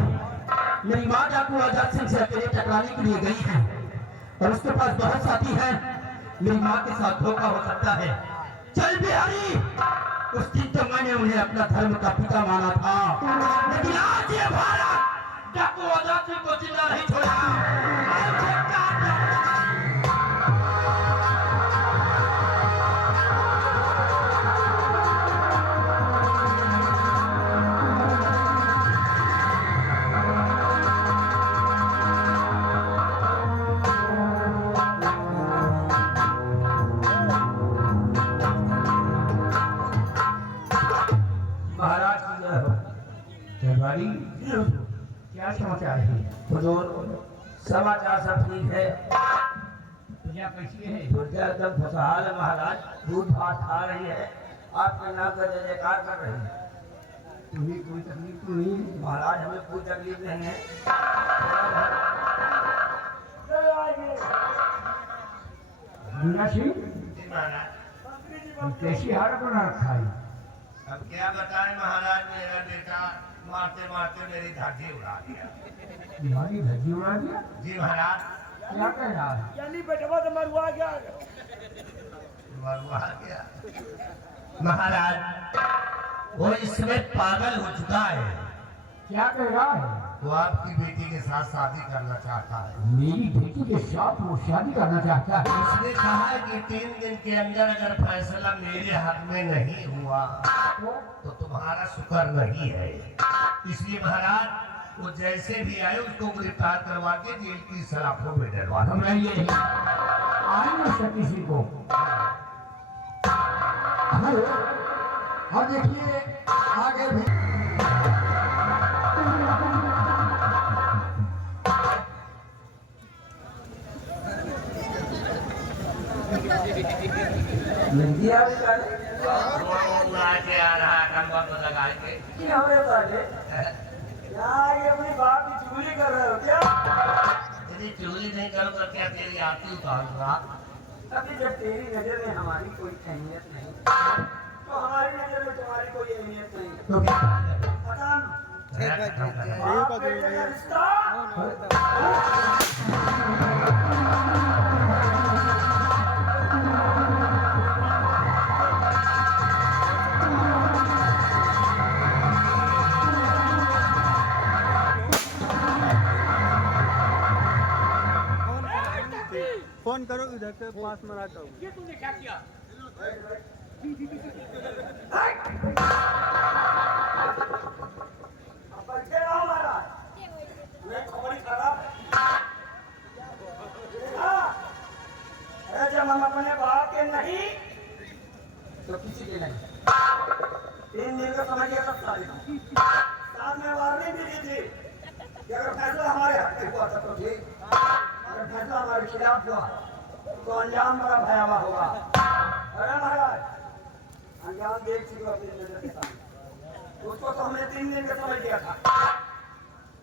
मेरी माँ डाकू आजाद सिंह से अकेले टकराने के लिए गई है और उसके पास बहुत साथी हैं। मेरी माँ के साथ धोखा हो सकता है। चल बिहारी, उस दिन तो मैंने उन्हें अपना धर्म का पिता माना था, लेकिन आज ये भारत डाकू आजाद सिंह को जिंदा नहीं छोड़ा। महाराज की जय हो। दरबारी, क्या समाचार है? हुजूर, समाचार सब ठीक है। पूजा कैसी है? पूजा एकदम खुशहाल है महाराज। दूध भात खा रही है, आपके नाम का जय जयकार कर रही है। तुम्हें कोई तकलीफ तो नहीं? महाराज, हमें कोई तकलीफ नहीं है। जी महाराज, कैसी हालत बना रखा है? अब क्या बताएं महाराज, मेरा बेटा मारते मारते मेरी धागी उड़ा दिया। तुम्हारी धज्जी उड़ा दिया? जी महाराज। क्या कह रहा है? यानी बेटवा तो मरुआ गया। मरुआ गया महाराज, वो इसमें पागल हो चुका है। क्या कह रहा है? वो आपकी बेटी के साथ शादी करना चाहता है। मेरी बेटी के साथ वो शादी करना चाहता है। उसने कहा है कि 3 दिन के अंदर अगर फैसला मेरे हक में नहीं हुआ तो तुम्हारा शुक्र नहीं है। इसलिए महाराज, वो जैसे भी आए उसको गिरफ्तार करवा के जेल की सलाखों में डलवा दो। मैं ये आएंगे सब किसी को। और देखिए आगे भी मेहंदी आ रही है। के आ रहा है कनवा को लगा के। क्या हो रहा है? यहाँ आके अपनी बाप की चुगली कर रहे हो क्या? यदि चोरी नहीं करो तो क्या तेरी आरती उतारूंगा? अभी जब तेरी नजर में हमारी कोई अहमियत नहीं, तो हमारी नजर में तुम्हारी कोई अहमियत नहीं, तो क्या पता नहीं। बाप बेटे का रिश्ता फोन करो इधर से पास में रखा हूँ। ये तूने क्या किया? बच्चे आओ महाराज, मैं खबरी खराब है। अरे जब हम अपने बाप के नहीं तो किसी के नहीं। 3 दिन का समय दिया, 7 साल साथ में वार्निंग भी दी थी कि अगर फैसला हमारे हक में हुआ तो ठीक, अगर फैसला हमारे खिलाफ हुआ तो अंजाम बड़ा भयावह होगा। अरे महाराज, अंजाम देख चुके हो अपनी नजर के सामने। उसको तो हमने 3 दिन का समय दिया था,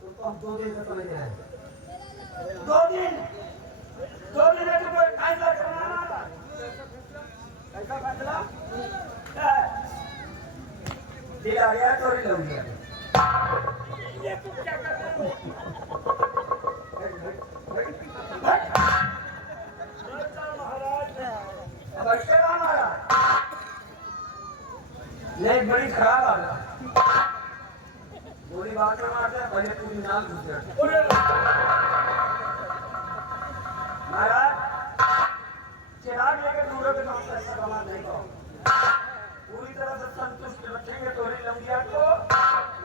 उसको हम 2 दिन का समय दे रहे हैं। 2 दिन में तुमको एक फैसला करना था। कैसा फैसला? दिल आ गया चोरी लग गया। ये तू क्या कर रहा है? अब अच्छे राम महाराज, ये एक बड़ी खराब आदत है। पूरी बात में मारते हैं, पहले पूरी नाम घुस जाते हैं। महाराज, चिराग लेकर दूरों के नाम से कमा नहीं पाओ। पूरी तरह से संतुष्ट रखेंगे तोरी लंबिया को,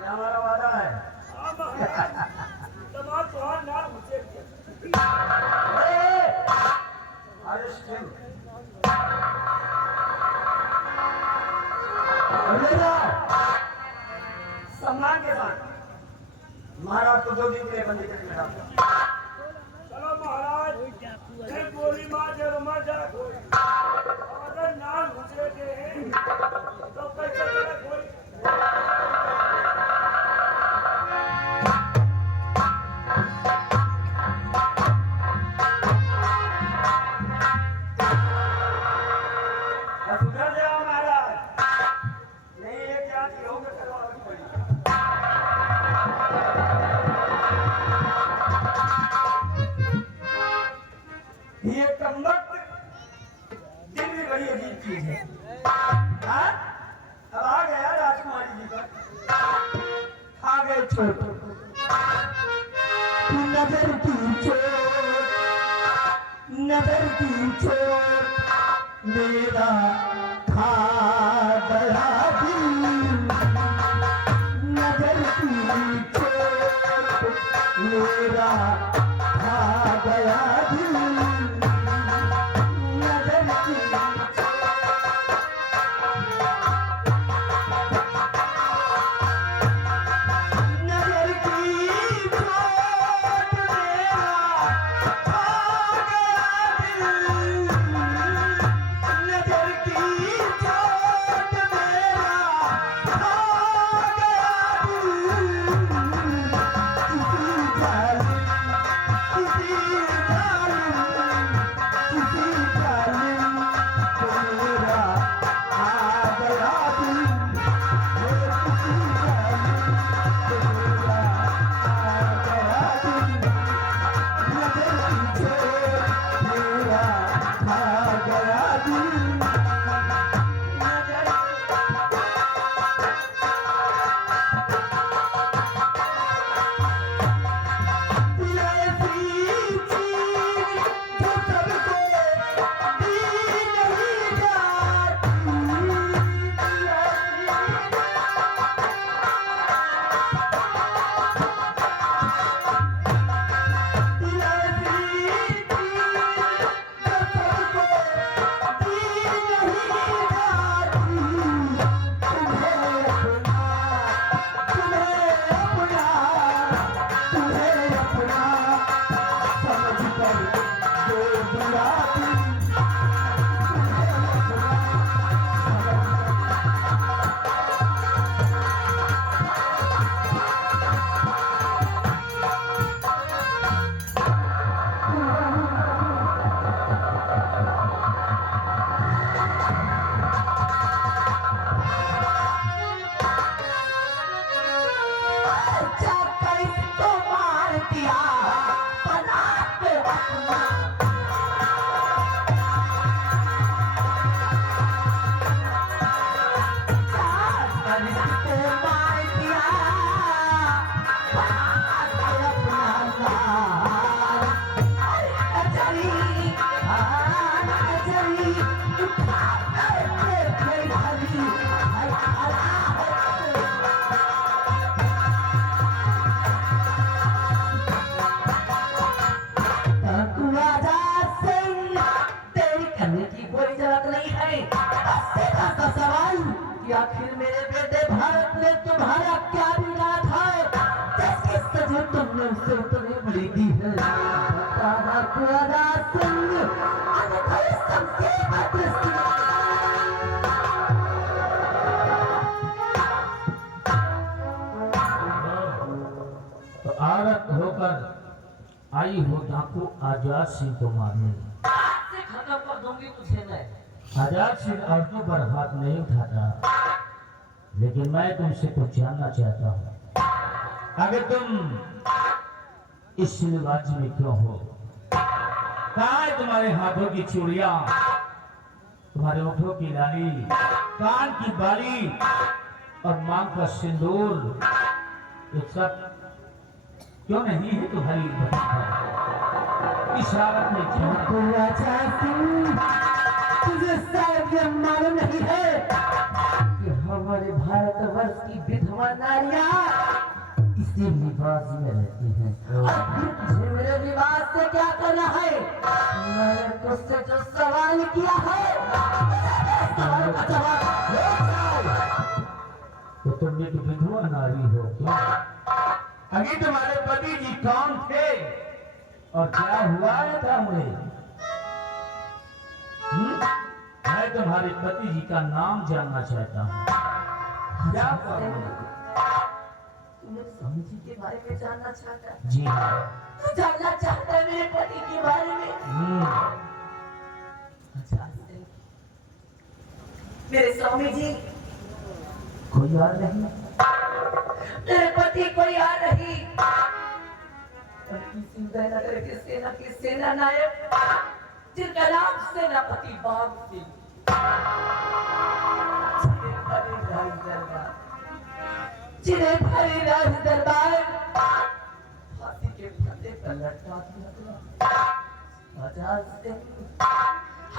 ये हमारा वादा है। तमाम तुम्हारा नाम मुझे अरेस्ट हिम। सम्मान के साथ महाराज को 2 दिन के लिए बंदी करके डाल दो। चलो महाराज, एक गोली मार जब मर जा कोई, अगर नाम घुसे के तो कैसे चोट, नजर की चोट, नजर की चोट मेरा खा गया दिल, नजर की चोट मेरा खा गया दिल, नजर की नजर की चोट मेरा खा गया दिल, नजर की चोट मेरा खा गया दिल, किसी जालिम किसी जालिम को मेरा आ गया दिल, किसी जालिम मेरा आ गया दिल, नजर की चोट मेरा खा गया दिल, नजर ऐसी चीज जो सबको दी नहीं जाती, जाकर इसको मार दिया पनाह पे अपना, जाकर इसको मार दिया पनाह पे अपना लाल, नजरी नजरी उठा कर देखे भली खड़ा है तेरी करने की कोई जरूरत नहीं है। सीधा सा सवाल कि आखिर मेरे बेटे भारत ने तुम्हारा क्या बिगाड़ा था, जिसकी सजा तुमने उसे उतने बड़ी दी है। बताना खुदा सिंह अनुभव सबसे बदस्ती तो आरत होकर आई हो डाकू आजाद सिंह को मारने, से खत्म कर दूंगी तुझे मैं। आजाद सिंह औरतों पर हाथ नहीं उठाता, लेकिन मैं तुमसे कुछ जानना चाहता हूँ। अगर तुम इस सिलवाज में क्यों हो? कहाँ है तुम्हारे हाथों की चूड़ियां, तुम्हारे ओठों की लाली, कान की बाली और मांग का सिंदूर, ये सब क्यों नहीं है तुम्हारी इशारत में क्यों? राजा सिंह, तुझे शायद ये मालूम नहीं है कि हमारे भारतवर्ष की विधवा नारियां इसी लिबास में रहती हैं। और फिर तुझे मेरे लिबास से क्या करना है? मैंने तुझसे जो सवाल किया है, सवाल का जवाब दे जाओ। तो तुम एक विधवा नारी हो क्या? अभी तुम्हारे पति जी कौन थे और क्या हुआ था उन्हें? मैं तुम्हारे पति जी का नाम जानना चाहता हूँ। क्या हुआ उन्हें? मेरे स्वामी जी के बारे में जानना चाहता है? जी हाँ। तू जानना चाहता है मेरे पति के बारे में? अच्छा, मेरे स्वामी जी कोई और नहीं? मेरे पति कोई और नहीं, बल्कि सिंधनगर के सेना के सेना नायक जिनका नाम सेनापति बाग सिंह, जिन्हें भरी राज दरबार लटका दिया गया। आजाद सिंह,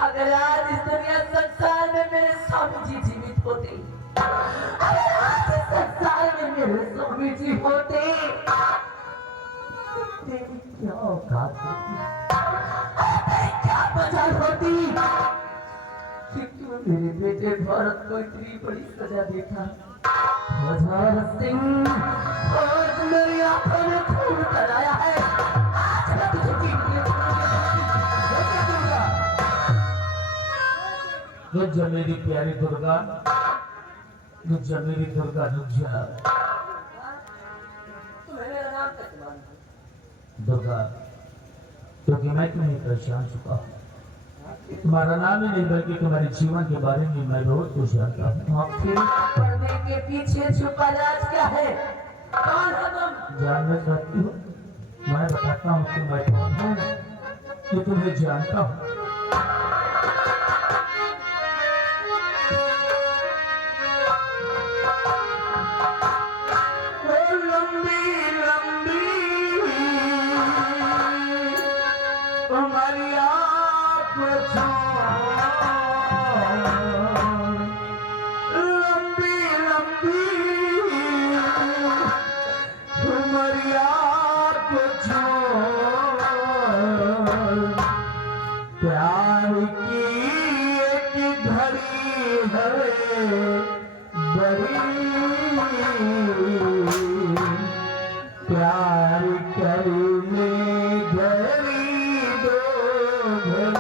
अगर आज इस दुनिया संसार में मेरे स्वामी जी जीवित होते, अगर आज इस संसार में मेरे स्वामी जी होते, तेरी क्या औकात होती, तेरी क्या मजाल होती कि तू मेरे बेटे भरत को इतनी बड़ी सजा देता। आजाद सिंह, आज मेरी आंखों में खून कराया है, आज मैं तुझे जीतने रुक जा मेरी प्यारी दुर्गा, रुक जा मेरी दुर्गा, रुक जा दुर्गा, क्योंकि मैं तुम्हें पहचान चुका हूँ। तुम्हारा नाम ही नहीं बल्कि तुम्हारे जीवन के बारे में मैं बहुत कुछ जानता हूँ। फिर पर्दे के पीछे छुपा राज क्या है? कौन हो तुम? जानना चाहती हो? मैं बताता हूँ कि मैं कौन हूँ, कि तुम्हें जानता हूँ। प्यार की एक घड़ी है बड़ी, प्यार करने घड़ी दो घड़ी।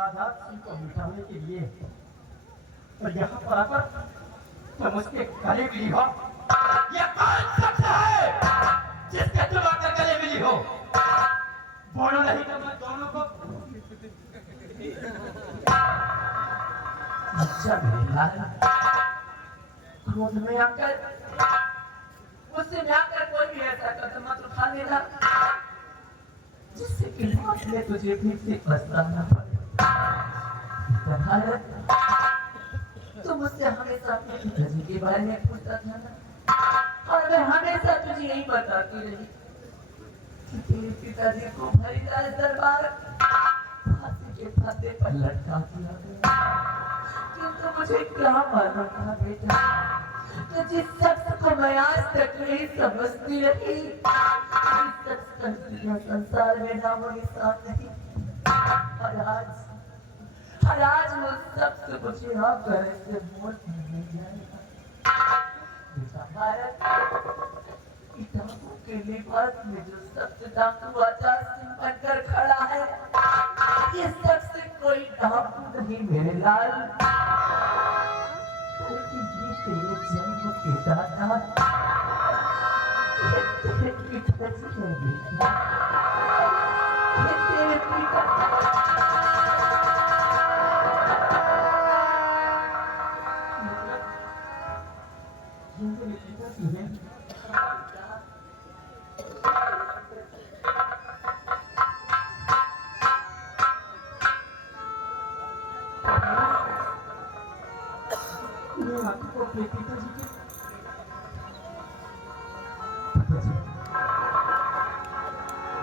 आजाद सिंह को मिटाने के लिए और यहाँ पर आकर तुम उसके गले मिली हो। ये कौन शख्स है जिसके तुम आकर गले मिली हो? बोलो नहीं तो मैं दोनों को अच्छा क्रोध में आकर मुझसे में आकर कोई भी ऐसा कदम मत उठा लेना जिससे कि मौत में तुझे फिर से पछताना पड़े। तू मुझसे हमेशा अपने पिताजी के बारे में पूछता था ना, और मैं हमेशा तुझे यही बताती रही कि तेरे पिताजी को हरिदास दरबार फांसी के फंदे पर लटका दिया गया। किंतु मुझे क्या मालूम था बेटा कि जिस शख्स को मैं आज तक नहीं समझती रही, जिस शख्स का दुनिया संसार में नामो निशान नहीं, और आज वो शख्स मुझे आप घर से मोल नहीं जाएगा। बेटा भारत डाकू के लिबास में जो शख्स डाकू आजाद सिंह बनकर खड़ा है, ये शख्स कोई डाकू नहीं मेरे लाल, तेरे जन्म के दाता, ये तेरे पिताजी है बेटा, ये तेरे पिता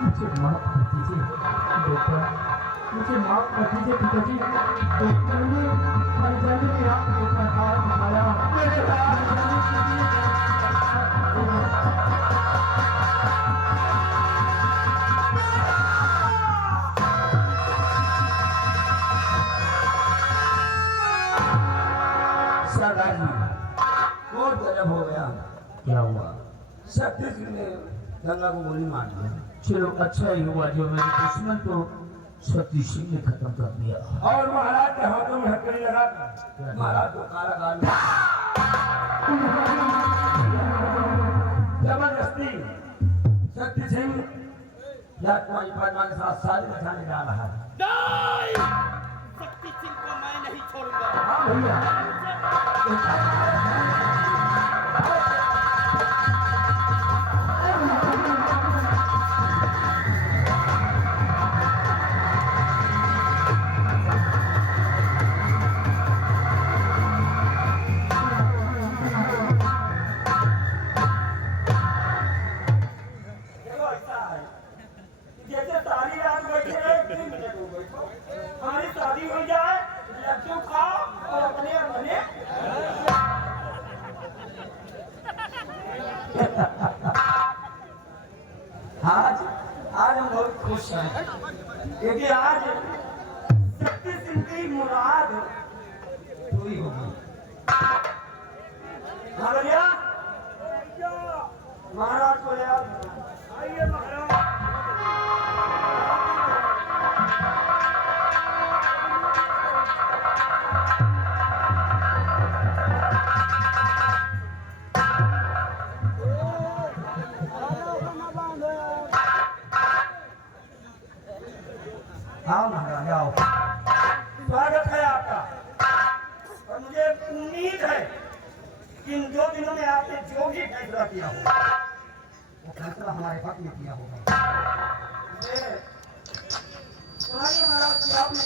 मुझे माफ कर दीजिए बेटा, मुझे माफ कर दीजिए पिताजी। मैंने अनजाने में आपको हाथ उठाया, मेरे हाथ हो गया। क्या हुआ? शक्ति सिंह ने गंगा को गोली मार दी। चलो अच्छा ही हुआ जो मेरे दुश्मन को सती सिंह ने खत्म कर दिया। और महाराज के हाथों में हथकड़ी लगा महाराज को कारागार में जबरदस्ती शक्ति सिंह यात्रा पद्मा के साथ शादी रचाने जा रहा है। नहीं, शक्ति सिंह को मैं नहीं छोड़ूंगा। हाँ भैया, देखो ऐसा है कि जैसे सारी रात बैठे रहे 3 बजे को बैठो, हमारी शादी हो जाए, लड्डू खाओ और अपने अपने आज हम बहुत खुश हैं क्योंकि आज शक्ति सिंह की मुराद पूरी होगी। हाँ भैया, महाराज को ले आओ। आइए महाराज। आओ महाराज आओ, स्वागत है आपका। और मुझे उम्मीद है कि इन 2 दिनों में आपने जो भी फैसला किया होगा वो फैसला हमारे पक्ष में किया होगा। सुनाइए महाराज कि आपने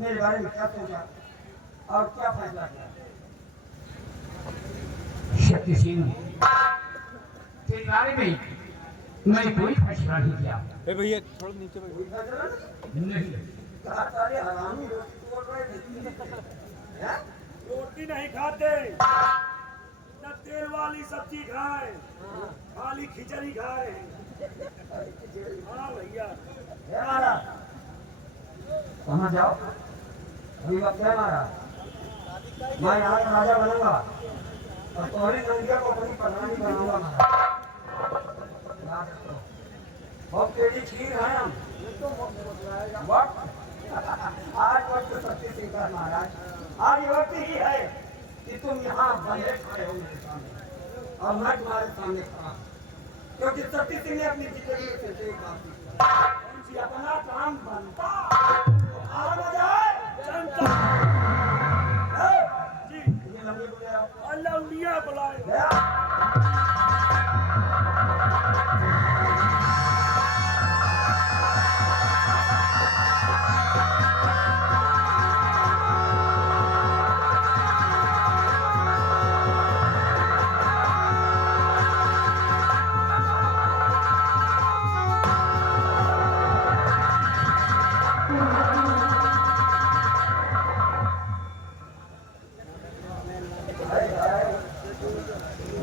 मेरे बारे में क्या सोचा और क्या फैसला किया? शक्ति सिंह के बारे में मैंने कोई फैसला नहीं किया। ए भैया थोड़ा नीचे बैठो। नहीं, सारे हरामी रोटी तोड़ रहे हैं। रोटी नहीं खाते, न तेल वाली सब्जी खाए, खाली खिचड़ी खाए। हाँ भैया, महाराज कहाँ जाओ? अभी वक्त है महाराज, मैं यहाँ का राजा बनूंगा और तुम्हारी नंदिया को अपनी प्रधानी बनाऊंगा महाराज। याद रखो, बहुत तेजी खीर है हम। वक्त आज वक्त शक्ति सिंह का महाराज, आज वक्त ही है कि तुम यहाँ बंदे खड़े हो मेरे सामने और मैं तुम्हारे सामने खड़ा हूँ। क्योंकि शक्ति सिंह ने अपनी जिंदगी में सिर्फ एक बात की, उनसे अपना काम बनता आ जाए जनता। जी ये लंबी को ले आओ। अल्लाह उलिया बुलाए। ले आओ।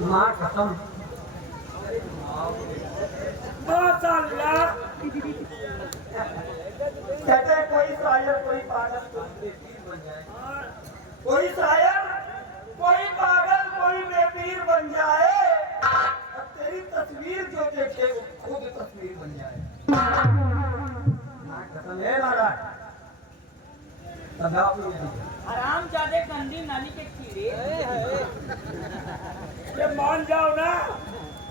माँ कसम माशाअल्लाह, कहते हैं कोई शायर कोई पागल कोई बेपीर बन जाए, कोई शायर कोई पागल कोई बेपीर बन जाए और तेरी तस्वीर जो देखे वो खुद तस्वीर बन जाए। माँ कसम है महाराज, तब आप लोग आराम जादे गंदी नाली के कीड़े ये मान जाओ ना,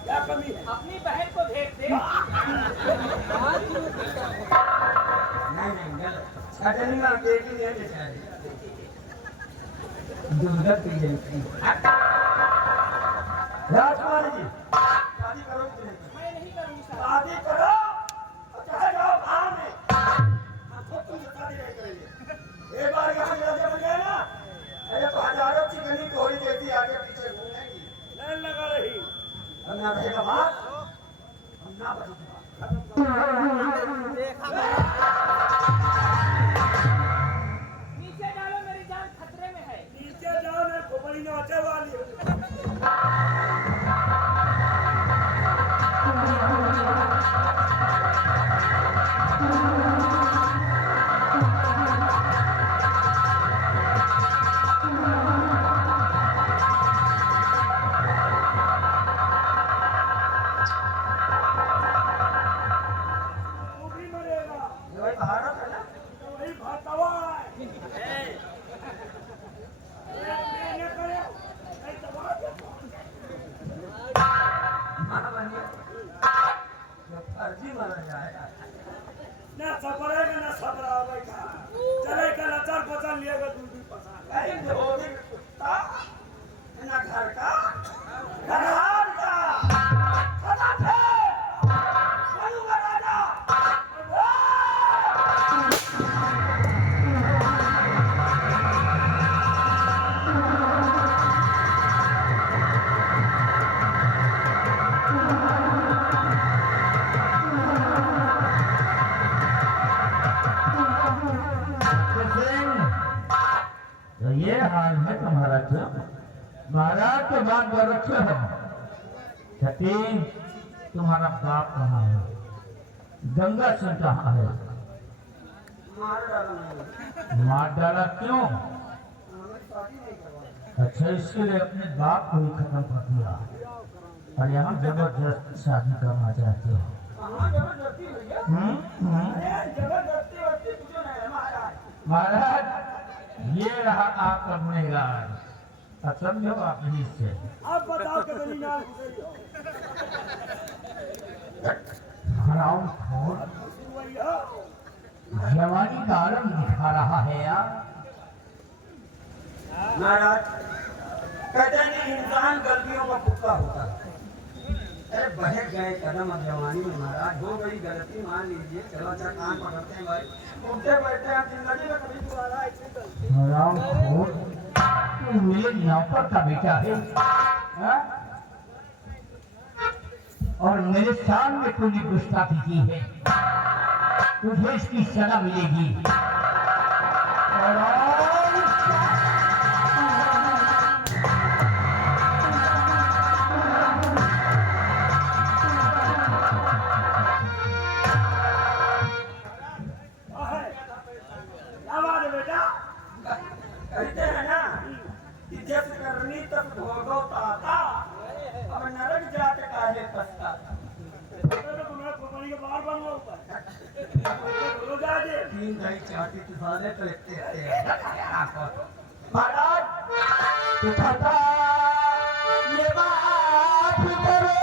क्या कमी है? अपनी बहन को भेज दे। नहीं गलत छटनी में अकेली नहीं बेचारी दुर्गत पी जाती। राजकुमारी जी शादी करो कि नहीं? मैं नहीं करूँगी शादी करो और चाहे जाओ गाँव में, हम खुद तुमसे शादी नहीं करेंगे। एक बार यहाँ राजा बन गए ना, अरे तो हजारों चिकनी कोहरी जैसी आगे पीछे घूमेंगी। लाइन लगा रही। हम ना रहेगा बात, हम ना बचेगा। नीचे डालो, मेरी जान खतरे में है। नीचे जाओ ना, खोपड़ी नाचे वाली हो। ना सपरे में ना सपरावे का चले का नचर पचन लिए गो दूध पसा ए होगी कुत्ता ना घर का घरवार का पता थे बनूंगा राजा तो ये हाल है तुम्हारा क्यों? महाराज के बात रखे हो छठी, तुम्हारा बाप कहाँ है? गंगा सिंह कहाँ है? मार डाला क्यों? अच्छा, इसके लिए अपने बाप को ही खत्म कर दिया और यहाँ जबरदस्त शादी करना चाहते हो? महाराज, ये रहा आपका गुनहगार। अब समझो आप यही से। अब बताओ कि गली नाम हराम खोर जवानी का आलम दिखा रहा है यार। महाराज कहते हैं कि इंसान गलतियों का पुतला होता है। अरे बहक गए कदम अब जवानी में महाराज, हो गई गलती मान लीजिए, चलो अच्छा कान पकड़ते हैं भाई, उठते बैठते हैं जिंदगी में कभी दोबारा ऐसी गलती। हराम खोर, तू मेरे नौकर का बेटा है हा? और मेरे सामने तूने गुस्ताखी की है, तुझे इसकी सजा मिलेगी। कहते हैं ना कि जब करनी तब भोगो ताता, अब नरक जाट काहे पछताता। तीन दही चाटी तूफाने तो लिखते हैं महाराज। उठाता ये बात करो,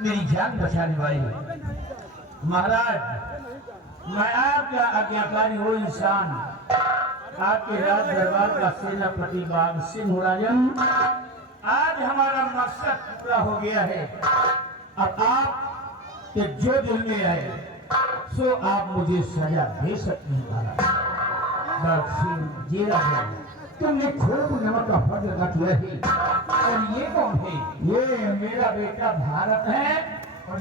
मेरी जान बचाने वाली महाराज, मैं आपका आज्ञाकारी वो इंसान, आपके राज दरबार का सेनापति बाग सिंह राजन, आज हमारा मकसद पूरा हो गया है। अब आप के जो दिल में आए सो आप मुझे सजा दे सकते हैं महाराज। बाग सिंह जी राजन, तुमने खूब नमक का फर्ज अदा किया है। और ये कौन है? ये मेरा बेटा भारत है और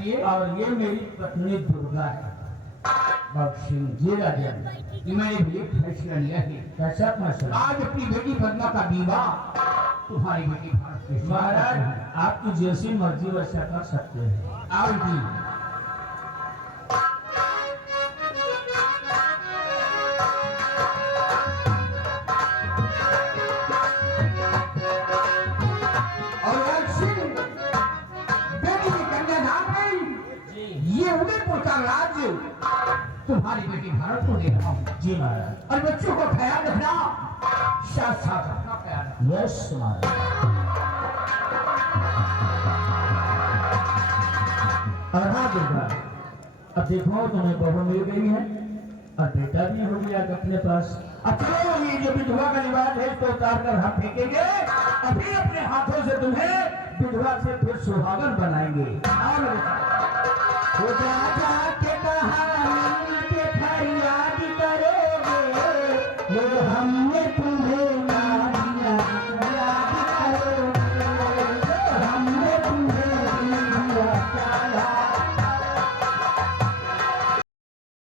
ये मेरी पत्नी दुर्गा है। बख्शी जी राजन, मैंने भी एक फैसला लिया है। कैसा फैसला? आज अपनी बेटी पद्मा का विवाह तुम्हारी बेटी भारत के साथ। महाराज, आपकी जैसी मर्जी वैसा कर सकते हैं। आओ जी। तुम्हारी बेटी भारत को देख रहा हूँ। जी महाराज। और बच्चों को ख्याल रखना, साथ साथ अपना ख्याल रखना। यस महाराज। और हाँ दुर्गा, अब देखो तुम्हें बहू मिल गई है और बेटा भी हो गया अपने पास। अब चलो ये जो विधवा का लिबास है इसको उतार कर हम फेंकेंगे, अभी अपने हाथों से तुम्हें विधवा से फिर सुहागन बनाएंगे। और वो जा के कहानी के फरियाद करोगे, वो हमने तुम्हें